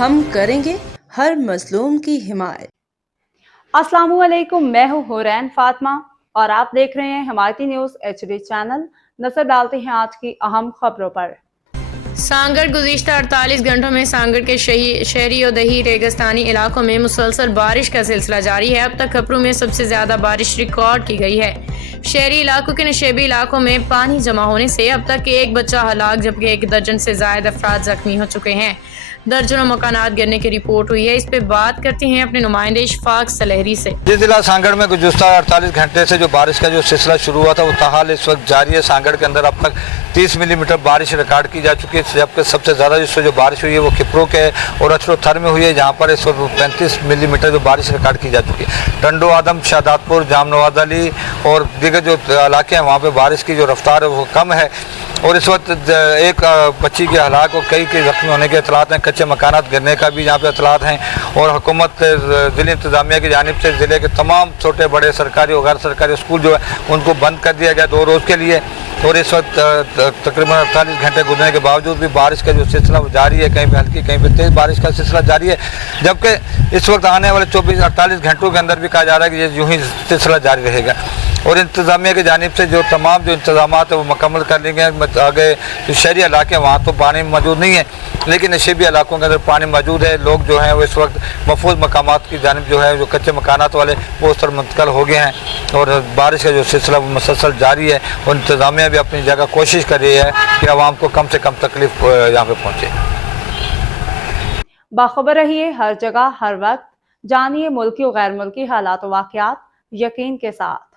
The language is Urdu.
ہم کریں گے ہر مظلوم کی حمایت۔ السلام علیکم، میں ہوں حورین فاطمہ اور آپ دیکھ رہے ہیں حمایتی نیوز HD چینل۔ نظر ڈالتے ہیں آج کی اہم خبروں پر۔ سانگڑ گزشتہ 48 گھنٹوں میں سانگڑ کے شہری و دیہی ریگستانی علاقوں میں مسلسل بارش کا سلسلہ جاری ہے۔ اب تک کھپرو میں سب سے زیادہ بارش ریکارڈ کی گئی ہے۔ شہری علاقوں کے نشیبی علاقوں میں پانی جمع ہونے سے اب تک ایک بچہ ہلاک جبکہ 1 درجن سے زائد افراد زخمی ہو چکے ہیں۔ درجنوں مکانات گرنے کی رپورٹ ہوئی ہے۔ اس پہ بات کرتے ہیں اپنے نمائندے اشفاق سلیری سے۔ ضلع سانگڑ میں گزشتہ 48 گھنٹے سے جو بارش کا جو سلسلہ شروع ہوا تھا وہ تاحال اس وقت جاری ہے۔ سانگڑ کے اندر اب تک 30 ملی میٹر بارش ریکارڈ کی جا چکی ہے، جبکہ سب سے زیادہ جو بارش ہوئی ہے وہ کھپرو کے اور اچھرو تھر میں ہوئی ہے، جہاں پر اس وقت 35 ملی میٹر جو بارش ریکارڈ کی جا چکی ہے۔ ٹنڈو آدم، شہادات پور، جام نواز علی اور دیگر جو علاقے ہیں وہاں پہ بارش کی جو رفتار ہے وہ کم ہے، اور اس وقت ایک بچی کے ہلاک اور کئی کے زخمی ہونے کے اطلاعات ہیں۔ کچے مکانات گرنے کا بھی یہاں پہ اطلاعات ہیں، اور حکومت ضلع انتظامیہ کی جانب سے ضلع کے تمام چھوٹے بڑے سرکاری اور غیر سرکاری اسکول جو ہے ان کو بند کر دیا گیا 2 روز کے لیے، اور اس وقت تقریباً 48 گھنٹے گزرنے کے باوجود بھی بارش کا جو سلسلہ جاری ہے، کہیں پہ ہلکی کہیں پہ تیز بارش کا سلسلہ جاری ہے، جبکہ اس وقت آنے والے 48 گھنٹوں کے اندر بھی کہا جا رہا ہے کہ یہ یوں ہی سلسلہ جاری رہے گا، اور انتظامیہ کی جانب سے جو تمام جو انتظامات ہیں وہ مکمل کر لیے گئے۔ آگے جو شہری علاقے ہیں وہاں تو پانی موجود نہیں ہے، لیکن نشیبی علاقوں کے اندر پانی موجود ہے۔ لوگ جو ہیں وہ اس وقت محفوظ مقامات کی جانب جو ہے جو کچے مکانات والے وہ اس طرح منتقل ہو گئے ہیں، اور بارش کا جو سلسلہ وہ مسلسل جاری ہے، اور انتظامیہ بھی اپنی جگہ کوشش کر رہی ہے کہ عوام کو کم سے کم تکلیف یہاں پہ پہنچے۔ باخبر رہیے ہر جگہ ہر وقت، جانیے ملکی و غیر ملکی حالات و واقعات یقین کے ساتھ۔